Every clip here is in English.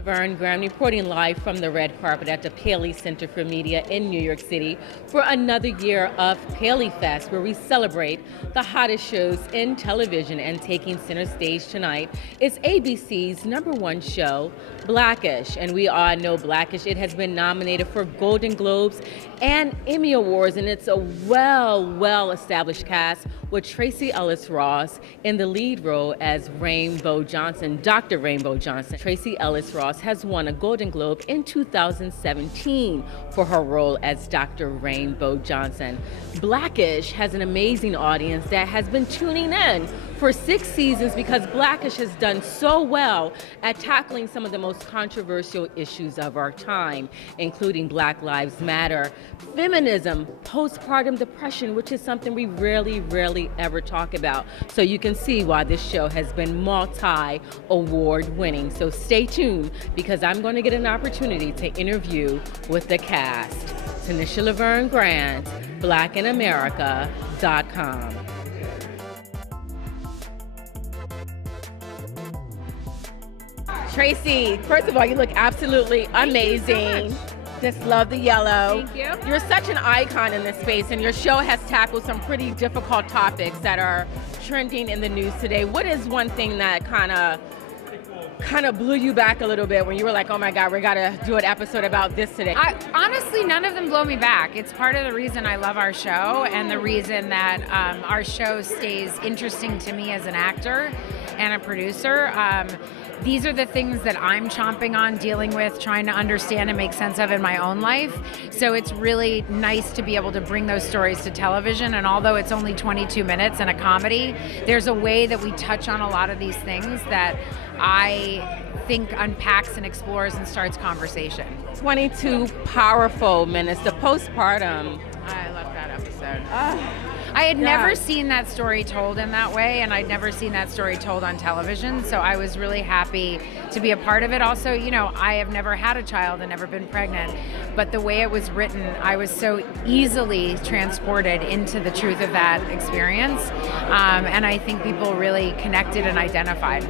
Laverne Graham reporting live from the red carpet at the Paley Center for Media in New York City for another year of Paley Fest, where we celebrate the hottest shows in television. And taking center stage tonight is ABC's #1 show, Blackish. And we all know Blackish. It has been nominated for Golden Globes and Emmy Awards, and it's a well-established cast with Tracee Ellis Ross in the lead role as Rainbow Johnson, Dr. Rainbow Johnson. Tracee Ellis Ross has won a Golden Globe in 2017 for her role as Dr. Rainbow Johnson. Blackish has an amazing audience that has been tuning in for 6 seasons because Blackish has done so well at tackling some of the most controversial issues of our time, including Black Lives Matter, feminism, postpartum depression, which is something we rarely ever talk about. So you can see why this show has been multi-award winning. So stay tuned because I'm going to get an opportunity to interview with the cast. Tanisha Laverne Grant, blackinamerica.com. Tracee, first of all, you look absolutely amazing. Just love the yellow. Thank you. You're such an icon in this space, and your show has tackled some pretty difficult topics that are trending in the news today. What is one thing that kind of blew you back a little bit when you were like, oh my God, we gotta do an episode about this today? Honestly, none of them blow me back. It's part of the reason I love our show and the reason that our show stays interesting to me as an actor and a producer. These are the things that I'm chomping on, dealing with, trying to understand and make sense of in my own life. So it's really nice to be able to bring those stories to television. And although it's only 22 minutes and a comedy, there's a way that we touch on a lot of these things that I think unpacks and explores and starts conversation. 22 powerful minutes, the postpartum. I love that episode. I had never seen that story told in that way, and I'd never seen that story told on television, so I was really happy to be a part of it. Also, you know, I have never had a child and never been pregnant, but the way it was written, I was so easily transported into the truth of that experience, and I think people really connected and identified.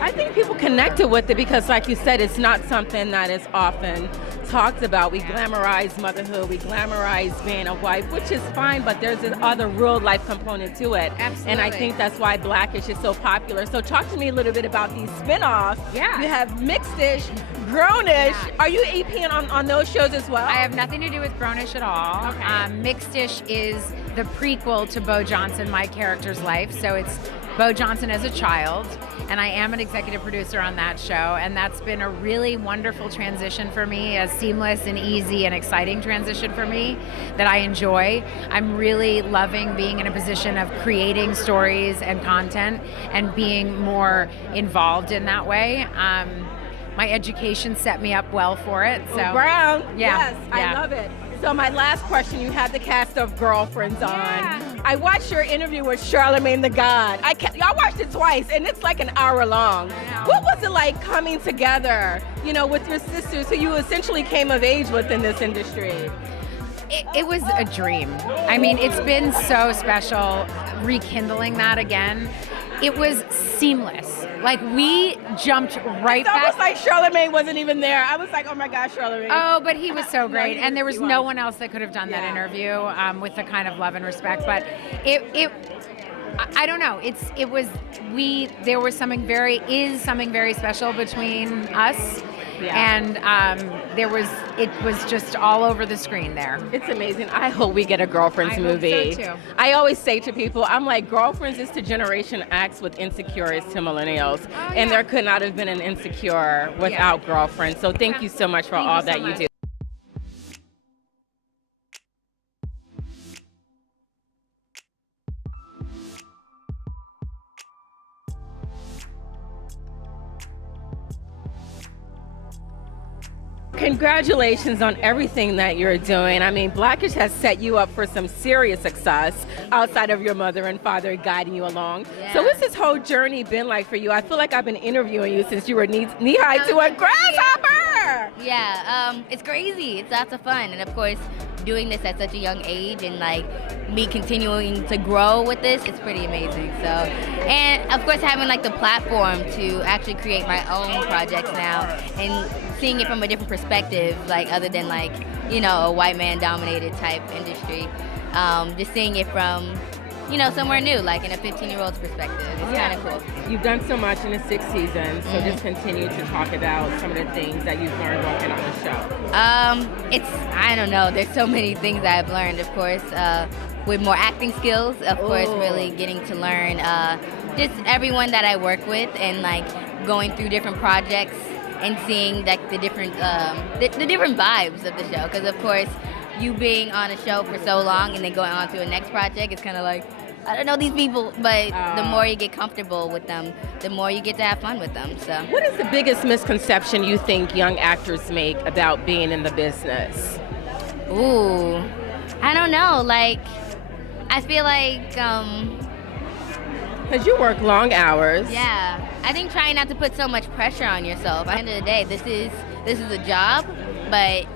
I think people connected with it because, like you said, it's not something that is often talked about. We glamorize motherhood, we glamorize being a wife, which is fine, but there's this other real life component to it. Absolutely. And I think that's why Blackish is so popular. So talk to me a little bit about these spin-offs. Yeah. You have Mixed-ish, Grownish. Yeah. Are you APing on those shows as well? I have nothing to do with Grownish at all. Okay. Mixed-ish is the prequel to Bo Johnson, my character's life. So it's Bo Johnson as a child, and I am an executive producer on that show, and that's been a really wonderful transition for me, a seamless and easy and exciting transition for me that I enjoy. I'm really loving being in a position of creating stories and content and being more involved in that way. My education set me up well for it. So Brown, yeah, yes, I love it. So my last question, you had the cast of Girlfriends on. Yeah. I watched your interview with Charlamagne the God. I watched it twice, and it's like an hour long. What was it like coming together, you know, with your sisters who you essentially came of age with in this industry? It was a dream. I mean, it's been so special rekindling that again. It was seamless. Like, we jumped right back. It's almost like Charlamagne wasn't even there. I was like, oh my gosh, Charlamagne. Oh, but he was so great. No, and there was no one else that could have done that interview with the kind of love and respect. But I don't know. There was something very special between us. Yeah. And it was just all over the screen there. It's amazing. I hope we get a Girlfriends movie. I hope so too. I always say to people, I'm like, Girlfriends is to Generation X what Insecure is to millennials. Oh, and yeah. there could not have been an Insecure without Girlfriends. So thank you so much for all that you do. Congratulations on everything that you're doing. I mean, Blackish has set you up for some serious success outside of your mother and father guiding you along. Yeah. So what's this whole journey been like for you? I feel like I've been interviewing you since you were knee-high to a grasshopper. Yeah, it's crazy. It's lots of fun. And of course, doing this at such a young age and like me continuing to grow with this, it's pretty amazing. So, and of course having like the platform to actually create my own projects now and seeing it from a different perspective, like other than like, you know, a white man dominated type industry, just seeing it from, you know, somewhere new, like in a 15-year-old's perspective. It's kind of cool. You've done so much in the 6 seasons, so just continue to talk about some of the things that you've learned working on the show. I don't know, there's so many things I've learned, of course, with more acting skills, of course, really getting to learn just everyone that I work with and like going through different projects and seeing like the different vibes of the show, because of course, you being on a show for so long and then going on to a next project, it's kind of like, I don't know these people, but the more you get comfortable with them, the more you get to have fun with them. So, what is the biggest misconception you think young actors make about being in the business? Ooh, I don't know. Like, I feel like, because you work long hours. Yeah, I think trying not to put so much pressure on yourself. At the end of the day, this is a job, but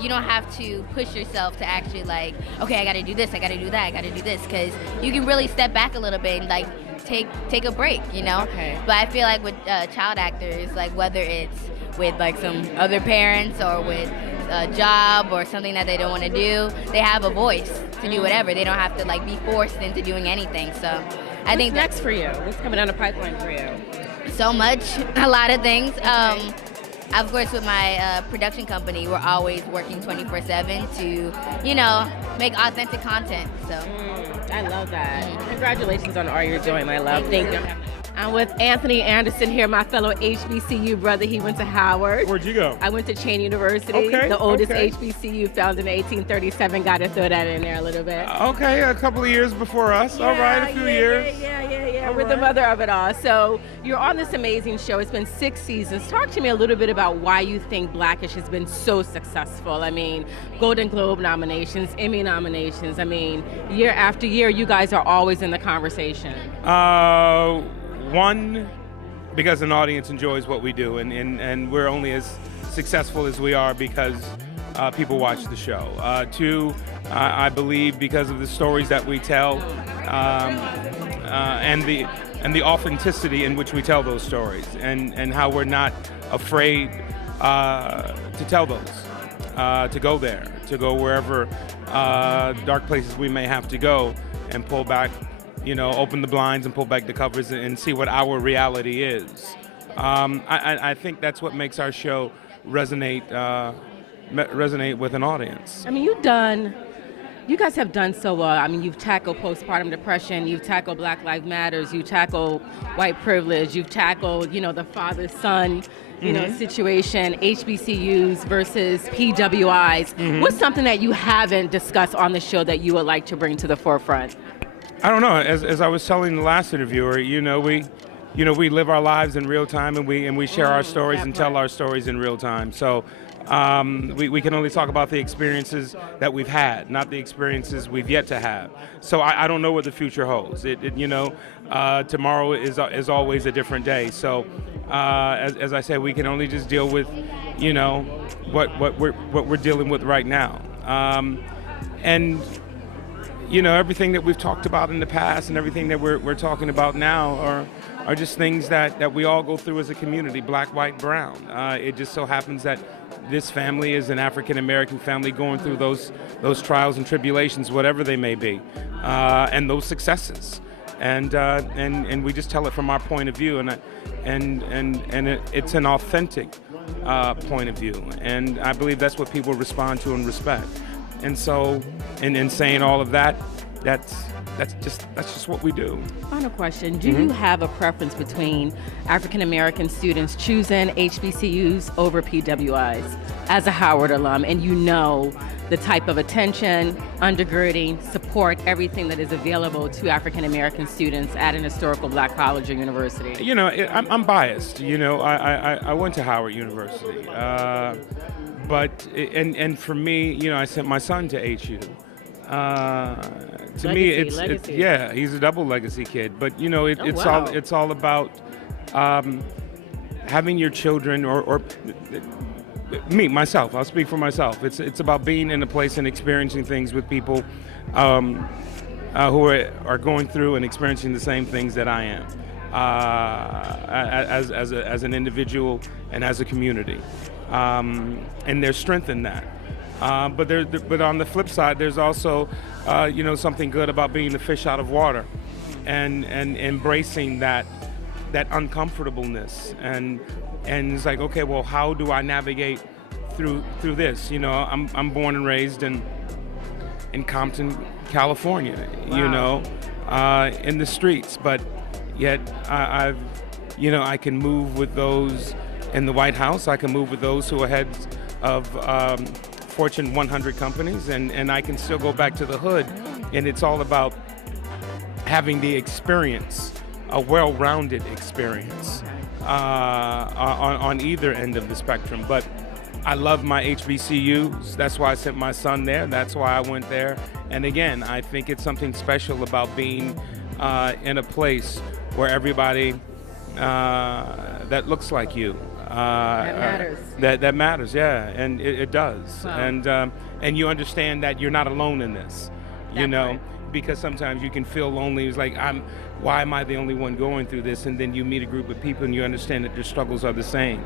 you don't have to push yourself to actually like, okay, I gotta do this, I gotta do that, I gotta do this, because you can really step back a little bit and like take a break, you know? Okay. But I feel like with child actors, like whether it's with like some other parents or with a job or something that they don't want to do, they have a voice to do whatever. They don't have to like be forced into doing anything. So I think What's next for you? What's coming down the pipeline for you? So much, a lot of things. Of course, with my production company, we're always working 24/7 to, you know, make authentic content. So I love that. Congratulations on all you're doing, my love. Thank you. I'm with Anthony Anderson here, my fellow HBCU brother. He went to Howard. Where'd you go? I went to Cheyney University, Okay, the oldest okay. HBCU, founded in 1837. Got to throw that in there a little bit. Okay, a couple of years before us. All right, a few years. Yeah. All We're the right. mother of it all. So you're on this amazing show. It's been 6 seasons. Talk to me a little bit about why you think Blackish has been so successful. I mean, Golden Globe nominations, Emmy nominations. I mean, year after year, you guys are always in the conversation. One, because an audience enjoys what we do, and we're only as successful as we are because people watch the show. Two, I believe because of the stories that we tell and the authenticity in which we tell those stories, and how we're not afraid to tell those, to go there, to go wherever dark places we may have to go, and pull back, you know, open the blinds and pull back the covers and see what our reality is. I think that's what makes our show resonate with an audience. I mean, you guys have done so well. I mean, you've tackled postpartum depression, you've tackled Black Lives Matters, you've tackled white privilege, you've tackled, you know, the father-son, you know, situation, HBCUs versus PWIs. What's something that you haven't discussed on the show that you would like to bring to the forefront? I don't know. As I was telling the last interviewer, we live our lives in real time, and we share our stories and tell our stories in real time. So we can only talk about the experiences that we've had, not the experiences we've yet to have. So I don't know what the future holds. Tomorrow is always a different day. So as I said, we can only just deal with, you know, what we're dealing with right now. And you know, everything that we've talked about in the past and everything that we're talking about now are just things that we all go through as a community, black, white, brown. It just so happens that this family is an African-American family going through those trials and tribulations, whatever they may be, and those successes. And we just tell it from our point of view, and it's an authentic point of view. And I believe that's what people respond to and respect. And so, in saying all of that, that's just what we do. Final question. Do you have a preference between African American students choosing HBCUs over PWIs as a Howard alum, and you know the type of attention, undergirding, support, everything that is available to African American students at an historical black college or university? You know, I'm biased. You know, I went to Howard University. But for me, you know, I sent my son to HU. Legacy. Yeah, he's a double legacy kid. But you know, it's all about having your children or myself. I'll speak for myself. It's about being in a place and experiencing things with people who are going through and experiencing the same things that I am, as an individual and as a community, and there's strength in that. But on the flip side, there's also something good about being the fish out of water, and embracing that uncomfortableness, and it's like, okay, well, how do I navigate through this? I'm born and raised in Compton, California. Wow. In the streets, but yet I can move with those in the White House. I can move with those who are heads of Fortune 100 companies, and I can still go back to the hood, and it's all about having the experience, a well-rounded experience on either end of the spectrum. But I love my HBCUs. That's why I sent my son there. That's why I went there. And again, I think it's something special about being in a place where everybody that looks like you. That matters. That matters, yeah, and it does. Wow. And you understand that you're not alone in this, because sometimes you can feel lonely. It's like, why am I the only one going through this? And then you meet a group of people and you understand that their struggles are the same,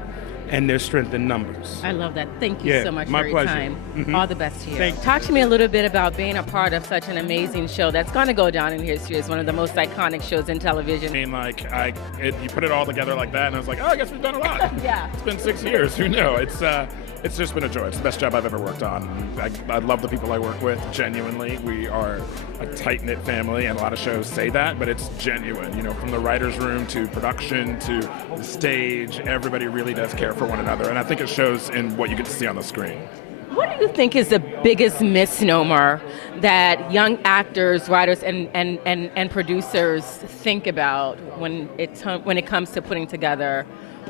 and there's strength in numbers. I love that. Thank you so much my for your pleasure. time. Mm-hmm. All the best to you. Thank you. Talk to me a little bit about being a part of such an amazing show that's going to go down in history as one of the most iconic shows in television. I mean, you put it all together like that, and I was like, oh, I guess we've done a lot. Yeah. It's been 6 years. Who knew? It's just been a joy. It's the best job I've ever worked on. I love the people I work with. Genuinely, we are a tight-knit family, and a lot of shows say that, but it's genuine. From the writer's room to production to the stage, everybody really does care for one another, and I think it shows in what you get to see on the screen. What do you think is the biggest misnomer that young actors, writers, and producers think about when it comes to putting together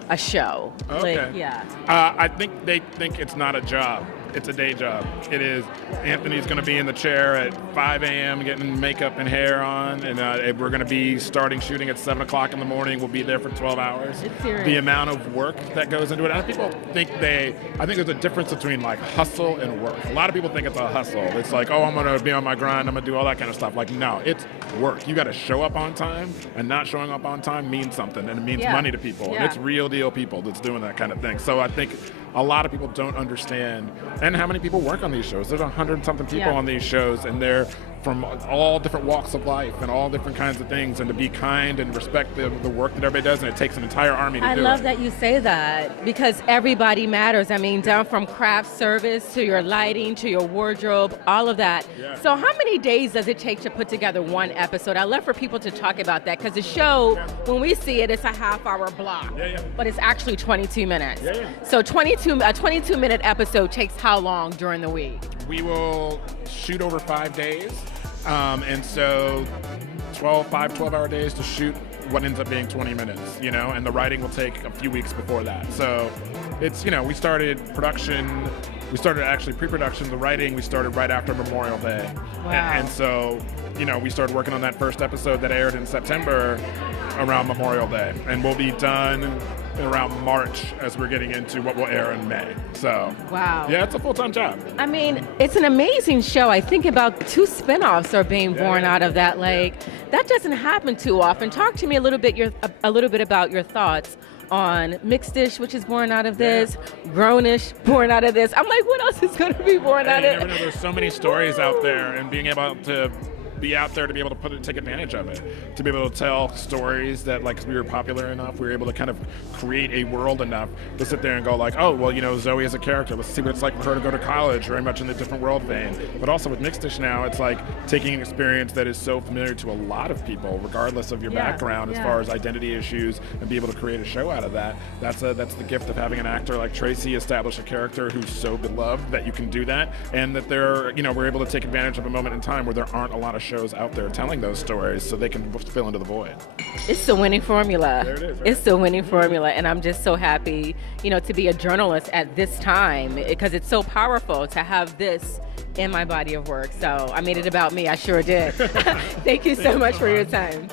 a show? Okay. I think they think it's not a job. It's a day job. It is. Anthony's going to be in the chair at 5 a.m. getting makeup and hair on, and we're going to be starting shooting at 7 o'clock in the morning. We'll be there for 12 hours. It's serious. The amount of work that goes into it. I think I think there's a difference between like hustle and work. A lot of people think it's a hustle. It's like, oh, I'm going to be on my grind. I'm going to do all that kind of stuff. Like, no, it's work. You got to show up on time, and not showing up on time means something, and it means money to people. Yeah. And it's real deal people that's doing that kind of thing. So I think a lot of people don't understand, and how many people work on these shows. There's 100-something people on these shows, and they're from all different walks of life and all different kinds of things, and to be kind and respect the work that everybody does, and it takes an entire army to do it. I love that you say that, because everybody matters. I mean, down from craft service to your lighting to your wardrobe, all of that. Yeah. So how many days does it take to put together one episode? I love for people to talk about that, because the show, when we see it, it's a half-hour block, but it's actually 22 minutes. So a 22-minute episode takes how long during the week? We will shoot over 5 days, and so 12-hour days to shoot what ends up being 20 minutes, and the writing will take a few weeks before that. So it's, we started actually pre-production, the writing we started right after Memorial Day. Wow. And so, we started working on that first episode that aired in September around Memorial Day, and we'll be done around March as we're getting into what will air in May. So, wow. Yeah, it's a full-time job. I mean, it's an amazing show. I think about 2 spinoffs are being born out of that. That doesn't happen too often. Talk to me a little bit about your thoughts on Mixed Dish, which is born out of this, Grownish, born out of this. I'm like, what else is going to be born out of it? There's so many stories out there, and being able to be out there to be able to take advantage of it, to be able to tell stories that, like, 'cause we were popular enough, we were able to kind of create a world enough to sit there and go like, oh, well, Zoe is a character. Let's see what it's like for her to go to college, very much in the different world vein. But also with Mixed Dish now, it's like taking an experience that is so familiar to a lot of people, regardless of your background, as far as identity issues, and be able to create a show out of that. That's the gift of having an actor like Tracy establish a character who's so beloved that you can do that, and that we're able to take advantage of a moment in time where there aren't a lot of shows out there telling those stories, so they can fill into the void. It's the winning formula. There it is, right? It's the winning formula, and I'm just so happy, to be a journalist at this time, because it's so powerful to have this in my body of work. So I made it about me. I sure did. Thank you so much for your time.